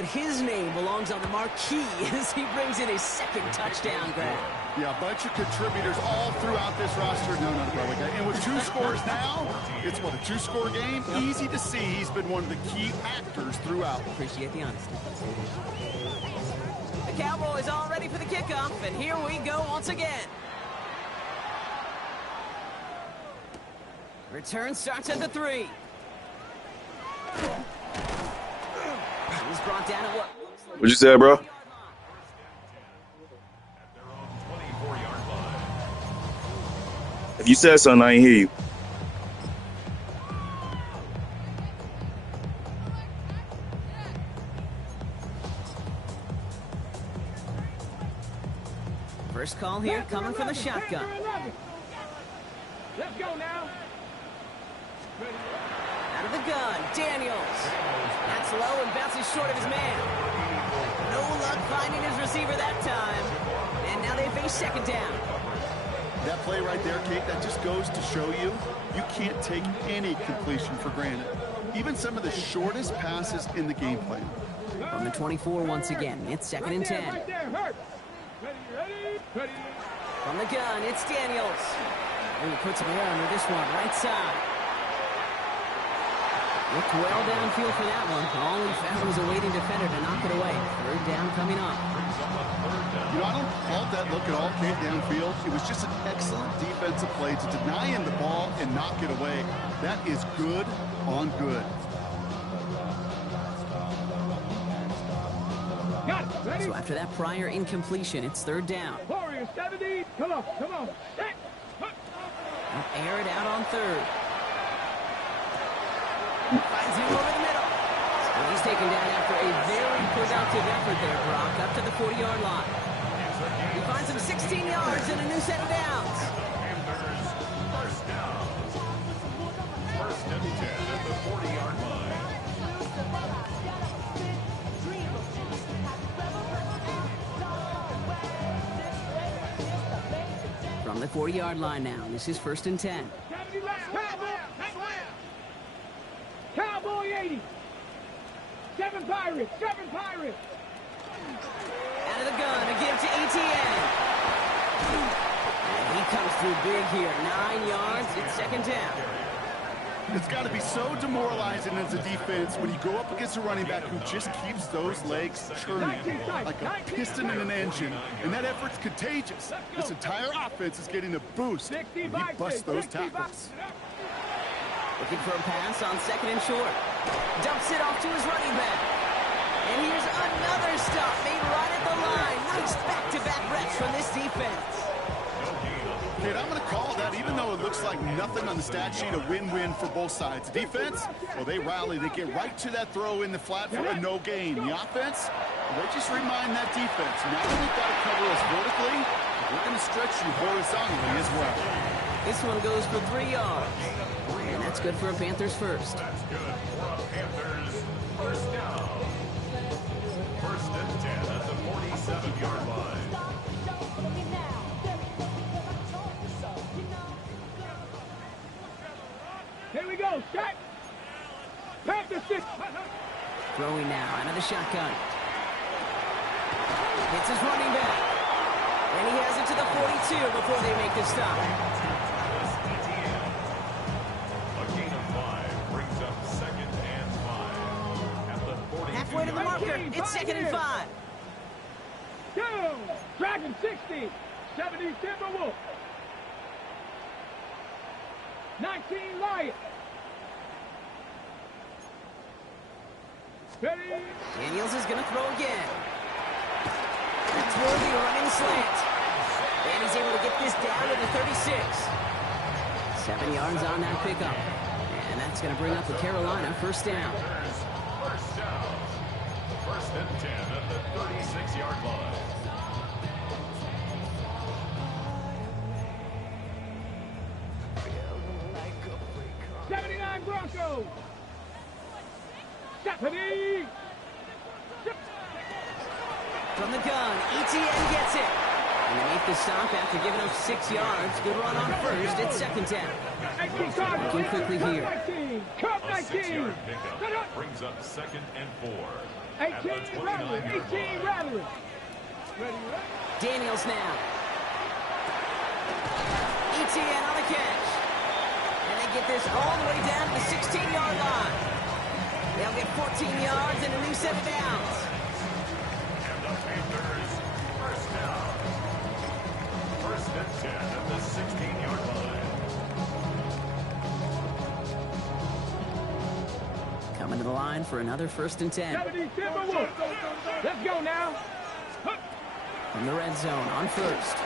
his name belongs on the marquee as he brings in his 2nd touchdown grab. Yeah, a bunch of contributors all throughout this roster. No, not a Broadway guy. And with 2 scores now, it's what, a 2-score game? Yep. Easy to see he's been one of the key actors throughout. Appreciate the honesty. The Cowboys all ready for the kickoff, and here we go once again. Return starts at the 3. He's brought down at what? What'd you say, bro? At their own 24-yard line. If you said something, I ain't hear you. First call here coming from the shotgun. Let's go now. Out of the gun, Daniels. That's low and bounces short of his man. No luck finding his receiver that time. And now they face second down. That play right there, Kate, that just goes to show you, you can't take any completion for granted. Even some of the shortest passes in the game plan. From the 24 once again, it's second and 10. Right there, hurt. Ready. From the gun, it's Daniels. And he puts him air under this one, right side. Looked well downfield for that one. All he found was a waiting defender to knock it away. Third down coming up. You know, I don't fault that look at all, Kate, downfield. It was just an excellent defensive play to deny him the ball and knock it away. That is good on good. Got it. Ready? So after that prior incompletion, it's third down. Warrior 70. Come on. Set. Air it out on third. Finds him over the middle. And he's taken down after a very productive effort there, Brock, up to the 40-yard line. He finds him 16 yards and a new set of downs. First down. First and 10 at the 40-yard line. From the 40-yard line now, this is first and 10. Cowboy 80. Seven Pirates. Out of the gun, a give to ETN. And he comes through big here. 9 yards, it's second down. It's got to be so demoralizing as a defense when you go up against a running back who just keeps those legs churning like a piston in an engine, and that effort's contagious. This entire offense is getting a boost when he busts those tackles. Looking for a pass on second and short. Dumps it off to his running back. And here's another stop made right at the line. Nice back-to-back reps from this defense. Kid, I'm going to call that, even though it looks like nothing on the stat sheet, a win-win for both sides. The defense, well, they rally. They get right to that throw in the flat for a no gain. The offense, well, they just remind that defense, now we've got to cover us vertically, we're going to stretch you horizontally as well. This one goes for 3 yards. And that's good for a Panthers first. That's good for a Panthers first down. First and 10 at the 47-yard line. Here we go. Set. Panthers 6. Throwing now out of the shotgun. It's his running back. And he has it to the 42 before they make the stop. Halfway to the marker, it's second and 5. Down. Dragon 60. 70 Timberwolf. 19 Lion. Ready. Daniels is going to throw again. That's worthy running slant. And he's able to get this down to the 36. 7 yards on that pickup. And that's going to bring up the Carolina first down. First down. First and 10 at the 36-yard line. Broncos. Stephanie. From the gun, ETN gets it. And they make the stop after giving up 6 yards. Good run on first. It's second down. Looking quickly here. Cup A 6-yard pickup brings up second and 4. 18 Rattler. Daniels now. ETN on the catch. And they get this all the way down to the 16-yard line. They'll get 14 yards and a new set of downs. And the Panthers first down. First and 10 at the 16-yard line. Coming to the line for another first and 10. 70 Timberwolves. Let's go now. From the red zone on first.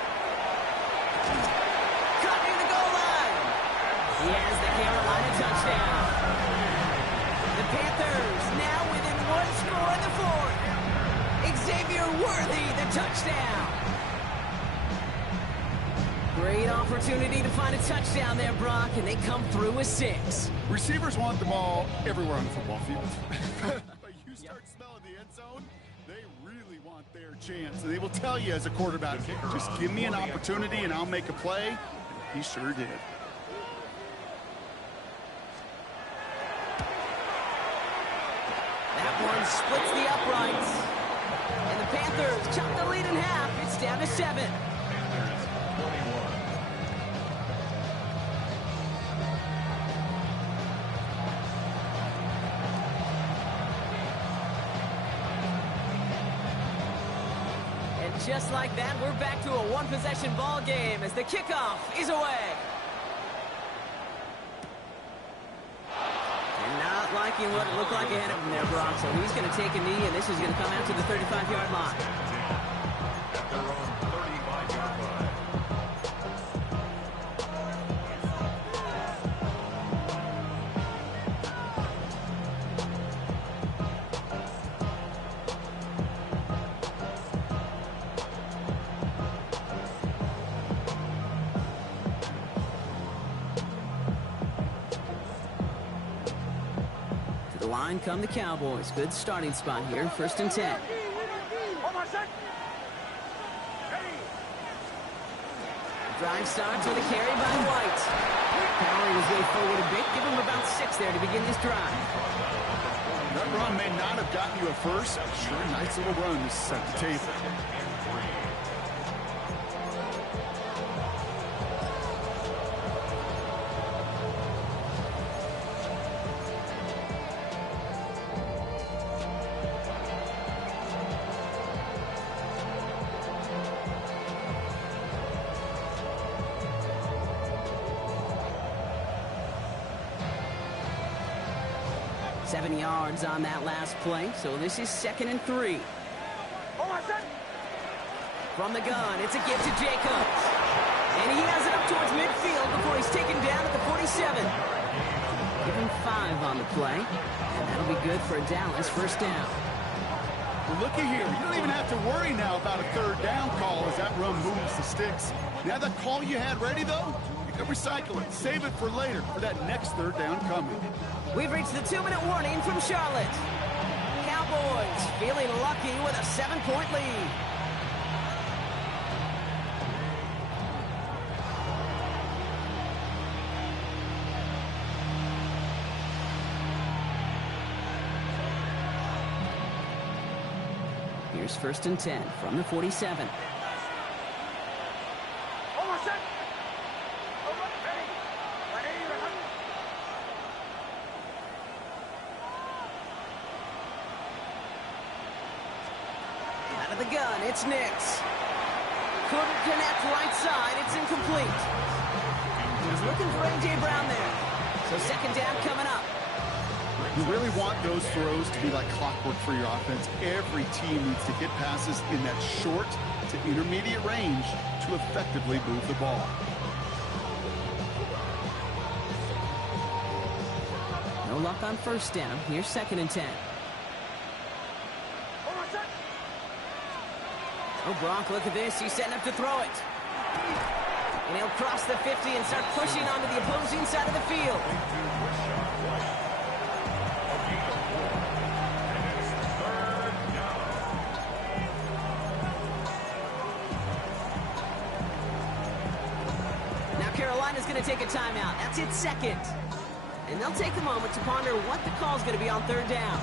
Cut near the goal line. He has the Carolina touchdown. The Panthers now within one score in the fourth. Xavier Worthy, the touchdown. Great opportunity to find a touchdown there, Brock, and they come through with 6. Receivers want the ball everywhere on the football field. But you start smelling the end zone, they really Fair chance. And they will tell you as a quarterback, just give me an opportunity and I'll make a play. He sure did. That one splits the uprights. And the Panthers chop the lead in half. It's down to 7. Panthers 21. Just like that, we're back to a one-possession ball game as the kickoff is away. And not liking what it looked like ahead of him there, Brock. So he's going to take a knee, and this is going to come out to the 35-yard line. At their own 35-yard line. Line come the Cowboys. Good starting spot here. 1st and 10. Drive starts with a carry by White. Powering his way forward a bit. Give him about 6 there to begin this drive. That run may not have gotten you a first. Sure, nice little run to set the table. Yards on that last play, so this is 2nd and 3. From the gun, it's a give to Jacobs. And he has it up towards midfield before he's taken down at the 47. Give him 5 on the play, and that'll be good for a Dallas 1st down. Well, looky here. You don't even have to worry now about a 3rd down call as that run moves the sticks. Now that call you had ready, though, you can recycle it. Save it for later for that next 3rd down coming. We've reached the 2-minute warning from Charlotte. Cowboys feeling lucky with a 7-point lead. Here's 1st and 10 from the 47. The gun, it's Nix. Couldn't connect right side, it's incomplete. He's looking for A.J. Brown there. So 2nd down coming up. You really want those throws to be like clockwork for your offense. Every team needs to hit passes in that short to intermediate range to effectively move the ball. No luck on 1st down. Here's 2nd and 10. Oh, Gronk, look at this. He's setting up to throw it. And he'll cross the 50 and start pushing onto the opposing side of the field. Now Carolina's going to take a timeout. That's its 2nd. And they'll take a moment to ponder what the call's going to be on 3rd down.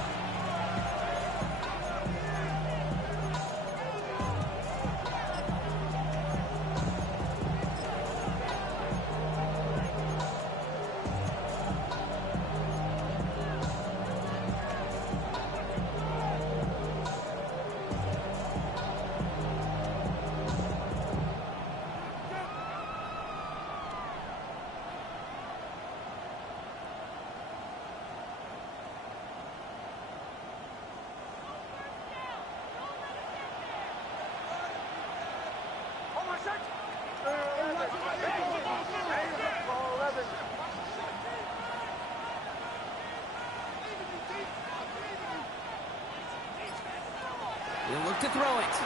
He'll look to throw it.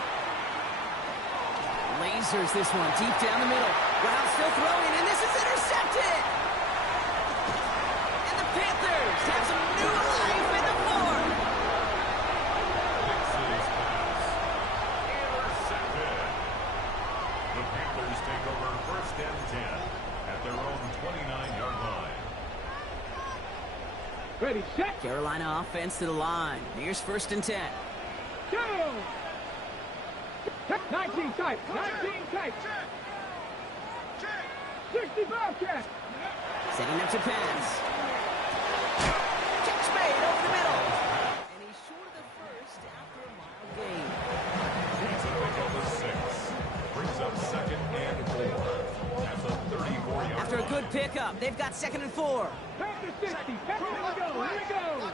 Lasers this one deep down the middle. Brown still throwing, and this is intercepted! And the Panthers have some new life in the 4th. Nix's pass. Ready, set. Carolina offense to the line. Here's 1st and 10. Go! 19 tight. 19 tight. 65 catch. Setting up to pass. Catch made over the middle. And he's short of the first after a mile gain. It's a pick up of 6. Brings up 2nd and 4. That's a 34-yard After a good pickup, they've got 2nd and 4. Back to 60. Here we go. Here we go.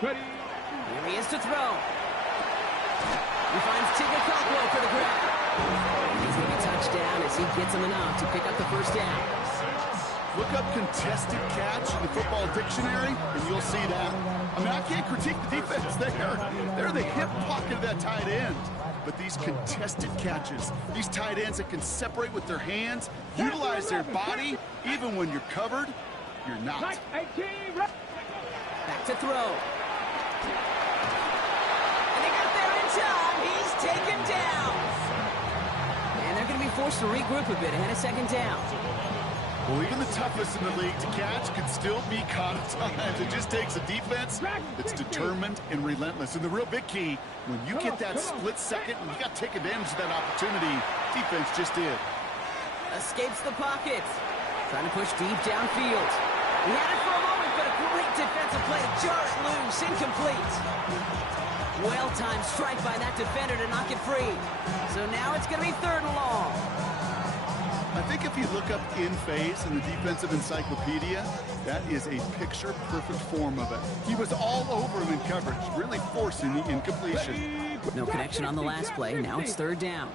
Ready. Here he is to throw. He finds Tigger Cockwell for the grab. He's going to touchdown as he gets him enough to pick up the 1st down. Look up contested catch in the football dictionary, and you'll see that. I mean, I can't critique the defense. They're the hip pocket of that tight end. But these contested catches, these tight ends that can separate with their hands, utilize their body, even when you're covered, you're not. Back to throw. And they got there in time. He's taken down. And they're going to be forced to regroup a bit ahead of 2nd down. Well, even the toughest in the league to catch can still be caught at times. It just takes a defense that's determined and relentless. And the real big key, when you get that split second, and you got to take advantage of that opportunity, defense just did. Escapes the pocket. Trying to push deep downfield. He had it for a moment, but a great defensive play to jar it loose. Incomplete. Well-timed strike by that defender to knock it free. So now it's going to be 3rd and long. I think if you look up in phase in the defensive encyclopedia, that is a picture-perfect form of it. He was all over him in coverage, really forcing the incompletion. No connection on the last play. Now it's 3rd down.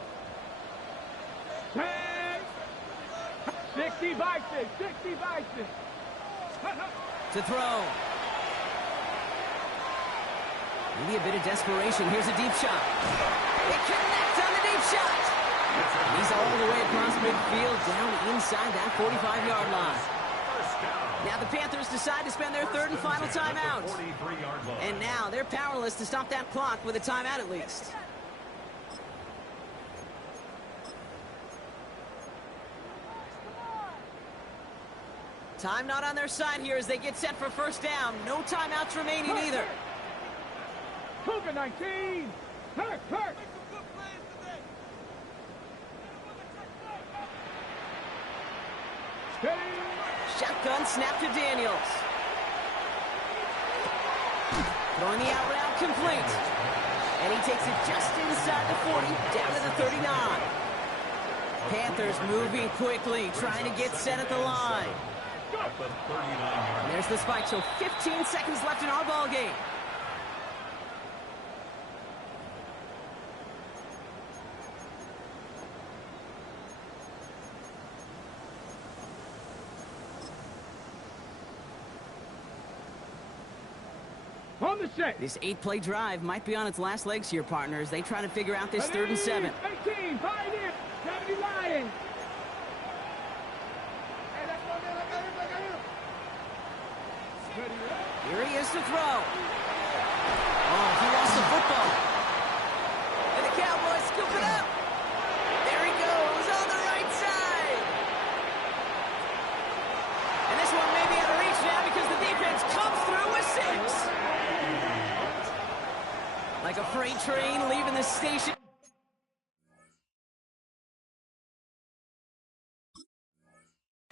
60 by 6. 60 by 6. To throw. Maybe a bit of desperation. Here's a deep shot. They connect on the deep shot. And he's all the way across midfield, down inside that 45-yard line. Now the Panthers decide to spend their 3rd and final timeout. And now they're powerless to stop that clock with a timeout at least. Time not on their side here as they get set for 1st down. No timeouts remaining either. Cougar 19. Hurt. Shotgun snap to Daniels. Throwing the out route complete. And he takes it just inside the 40, down to the 39. Panthers moving quickly, trying to get set at the line. And there's the spike, so 15 seconds left in our ball game. On the set. This 8-play drive might be on its last legs here, partners. They try to figure out this 3rd and 7. 18, pioneer, 70 Lions. Here he is to throw. Oh, he lost the football. And the Cowboys scoop it up. There he goes on the right side. And this one may be out of reach now because the defense comes through with 6. Like a freight train leaving the station.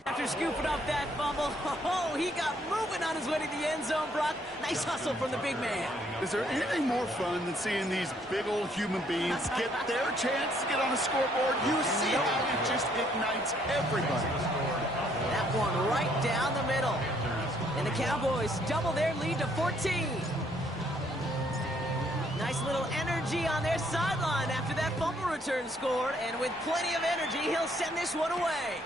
After scooping up that fumble, oh, he got moving on his way to the end zone, Brock. Nice hustle from the big man. Is there anything more fun than seeing these big old human beings get their chance to get on the scoreboard? You see how it just ignites everybody. That one right down the middle. And the Cowboys double their lead to 14. Nice little energy on their sideline after that fumble return scored. And with plenty of energy, he'll send this one away.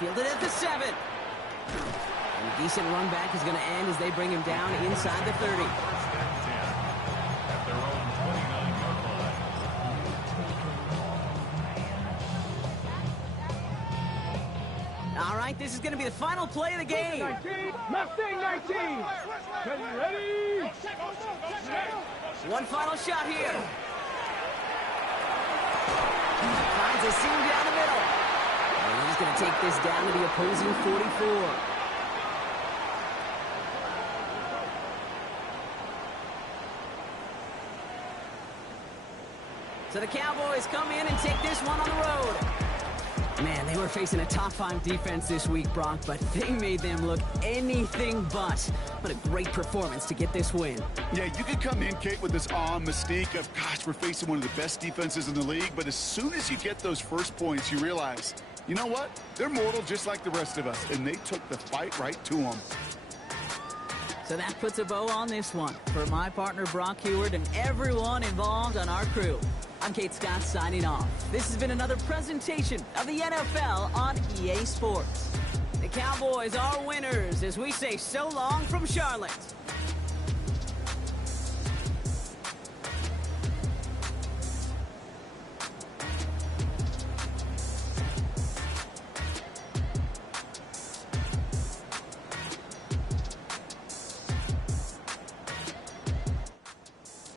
Fielded at the 7. And a decent run back is going to end as they bring him down inside the 30. At their own 29-yard line. All right, this is going to be the final play of the game. 19, Mustang 19. Ready? One final shot here. Finds a seam down the middle. And he's going to take this down to the opposing 44. So the Cowboys come in and take this one on the road. Man, they were facing a top-5 defense this week, Brock, but they made them look anything but. What a great performance to get this win. Yeah, you could come in, Kate, with this awe and mystique of, gosh, we're facing one of the best defenses in the league, but as soon as you get those first points, you realize, you know what? They're mortal just like the rest of us, and they took the fight right to them. So that puts a bow on this one. For my partner, Brock Heward, and everyone involved on our crew, I'm Kate Scott signing off. This has been another presentation of the NFL on EA Sports. The Cowboys are winners as we say so long from Charlotte.